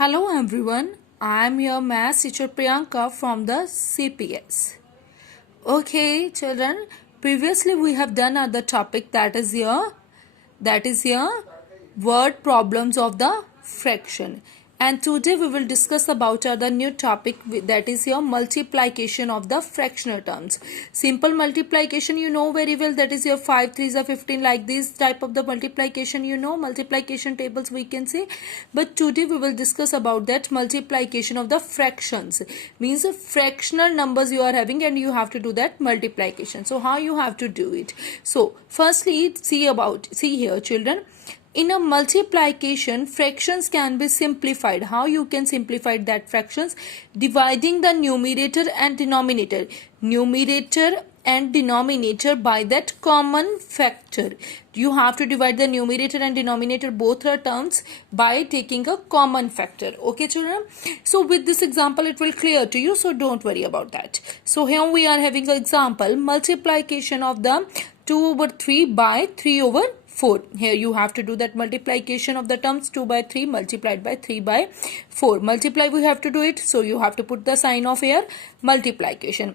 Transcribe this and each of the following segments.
Hello everyone, I am your maths teacher Priyanka from the CPS. Okay, children, previously we have done other topic that is your word problems of the fraction. And today we will discuss about other new topic that is your multiplication of the fractional terms. Simple multiplication you know very well, that is your 5 3s are 15, like this type of the multiplication you know, multiplication tables we can say. But today we will discuss about that multiplication of the fractions, means fractional numbers you are having and you have to do that multiplication. So how you have to do it? So firstly see here children. In a multiplication, fractions can be simplified. How you can simplify that fractions? Dividing the numerator and denominator. Numerator and denominator by that common factor. You have to divide the numerator and denominator both are terms by taking a common factor. Okay children? So with this example it will clear to you, so don't worry about that. So here we are having an example, multiplication of the 2 over 3 by 3 over 4. Here you have to do that multiplication of the terms 2 by 3 multiplied by 3 by 4. Multiply we have to do it, so you have to put the sign of here multiplication.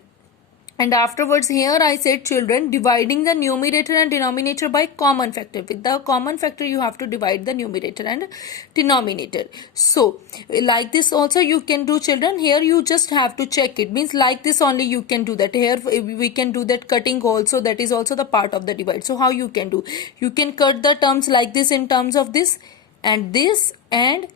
And afterwards here I said children, dividing the numerator and denominator by common factor. With the common factor you have to divide the numerator and denominator. So like this also you can do children. Here you just have to check it, means like this only you can do that. Here we can do that cutting also, that is also the part of the divide. So how you can do? You can cut the terms like this in terms of this and this, and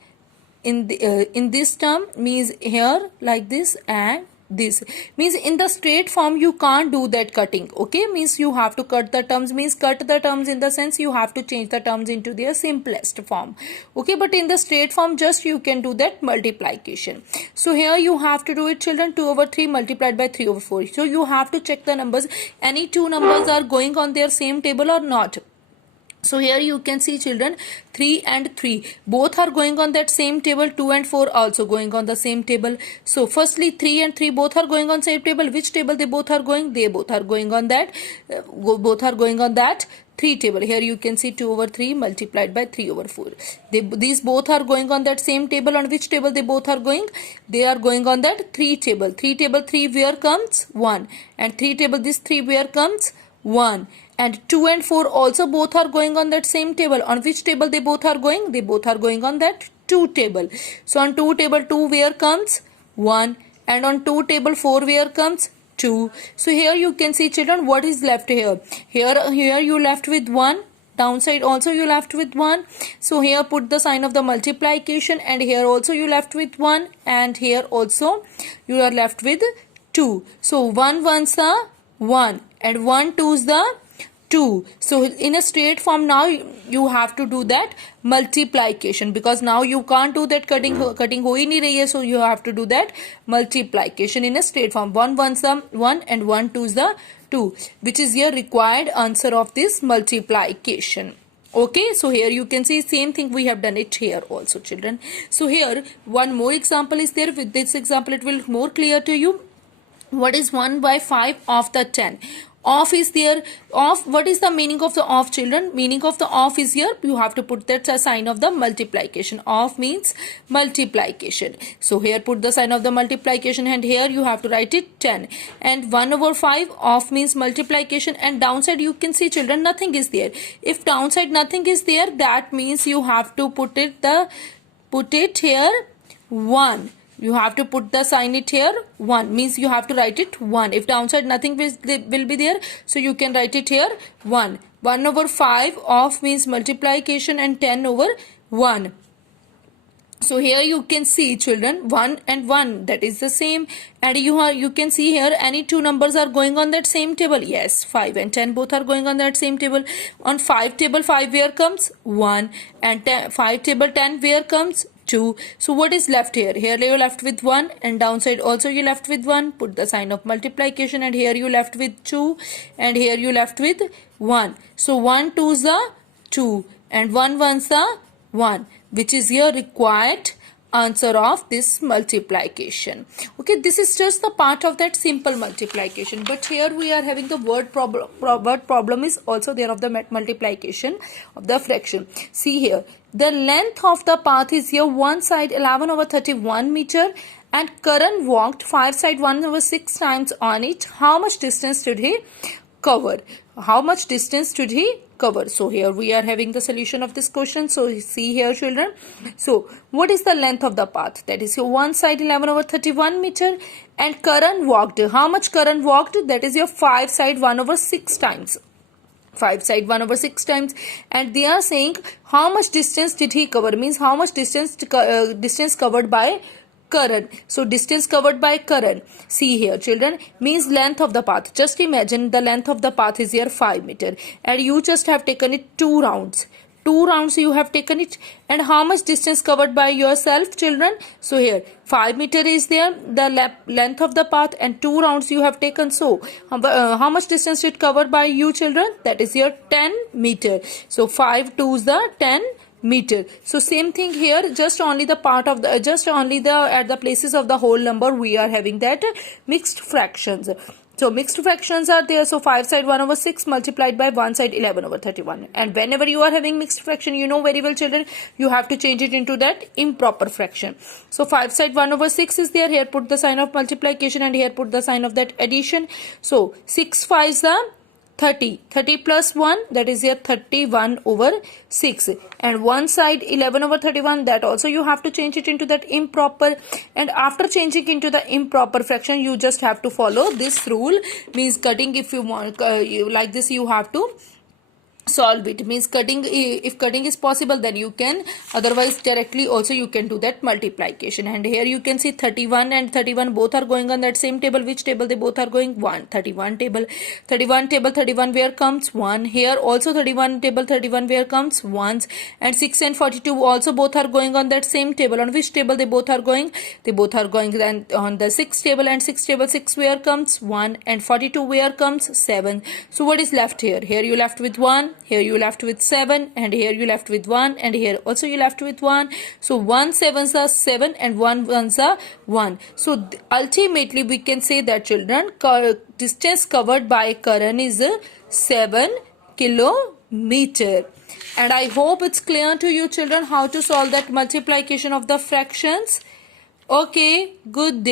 in this term means here like this and this, means in the straight form you can't do that cutting. Okay, means you have to cut the terms, means cut the terms in the sense you have to change the terms into their simplest form. Okay, but in the straight form just you can do that multiplication. So here you have to do it children, 2 over 3 multiplied by 3 over 4. So you have to check the numbers, any two numbers are going on their same table or not. So here you can see children, 3 and 3 both are going on that same table, 2 and 4 also going on the same table. So firstly 3 and 3 both are going on same table. Which table they both are going? They both are going on that 3 table. Here you can see 2 over 3 multiplied by 3 over 4. These both are going on that same table. On which table they both are going? They are going on that 3 table. 3 table 3 where comes? 1. And 3 table this 3 where comes? 1. And 2 and 4 also both are going on that same table. On which table they both are going? They both are going on that 2 table. So on 2 table 2 where comes? 1. And on 2 table 4 where comes? 2. So here you can see children, what is left here? Here you left with 1. Downside also you left with 1. So here put the sign of the multiplication, and here also you left with 1, and here also you are left with 2. So 1 ones are 1 and 1 twos the 2. So in a straight form now you have to do that multiplication, because now you can't do that cutting ho hi nahi rahi hai, so you have to do that multiplication in a straight form. 1 ones the 1 and 1 twos the 2, which is your required answer of this multiplication. Okay, so here you can see same thing we have done it here also children. So here one more example is there. With this example it will more clear to you. What is 1 by 5 of the 10? Off is there. Off, what is the meaning of the off children? Meaning of the off is here, you have to put that sign of the multiplication. Off means multiplication. So here put the sign of the multiplication, and here you have to write it 10. And 1 over 5 off means multiplication, and downside you can see children nothing is there. If downside nothing is there, that means you have to put it here 1. You have to put the sign it here 1, means you have to write it 1. If downside nothing will be there, so you can write it here 1. 1 over 5 off means multiplication, and 10 over 1. So here you can see children 1 and 1, that is the same, and you can see here any two numbers are going on that same table. Yes, 5 and 10 both are going on that same table. On 5 table 5 where comes? 1. And 5 table 10 where comes? 2. So what is left here? Here you left with 1, and downside also you left with 1. Put the sign of multiplication, and here you left with 2, and here you left with 1. So 1 twos the 2 and 1 ones the 1, which is your required answer of this multiplication. Okay, this is just the part of that simple multiplication, but here we are having the word problem is also there of the multiplication of the fraction. See here, the length of the path is here one side 11/31 meter, and Karan walked 5 side 1/6 times on it. How much distance did he cover? How much distance did he cover? So here we are having the solution of this question. So see here, children. So what is the length of the path? That is your one side 11/31 meter, and Karan walked. How much Karan walked? That is your 5 side 1/6 times. 5 side 1/6 times, and they are saying how much distance did he cover, means how much distance covered by Karan. So distance covered by Karan, see here children, means length of the path. Just imagine the length of the path is here 5 meter, and you just have taken it 2 rounds. 2 rounds you have taken it, and how much distance covered by yourself, children? So here 5 meter is there, the length of the path, and 2 rounds you have taken. So how much distance it covered by you, children? That is your 10 meter. So 5 2s the 10 meter. So same thing here, just only the part of the at the places of the whole number we are having that mixed fractions. So mixed fractions are there. So 5 side 1/6 multiplied by 1 side 11/31. And whenever you are having mixed fraction, you know very well, children, you have to change it into that improper fraction. So 5 side 1/6 is there. Here put the sign of multiplication, and here put the sign of that addition. So 6 5s are 30. 30 plus 1, that is here 31/6. And one side 11/31, that also you have to change it into that improper. And after changing into the improper fraction, you just have to follow this rule, means cutting. If you want like this, you have to solve it, means cutting. If cutting is possible, then you can, otherwise directly also you can do that multiplication. And here you can see 31 and 31 both are going on that same table. Which table they both are going? 31 table. 31 where comes 1. Here also 31 table, 31 where comes 1s. And 6 and 42 also both are going on that same table. On which table they both are going? They both are going then on the 6 table, and 6 table 6 where comes 1, and 42 where comes 7. So what is left here? Here you left with 1, here you left with 7, and here you left with 1, and here also you left with 1. So 1 7s are 7, and 1 1s are 1. So ultimately we can say that, children, distance covered by Karan is 7 kilometer. And I hope it's clear to you, children, how to solve that multiplication of the fractions. Okay, good day.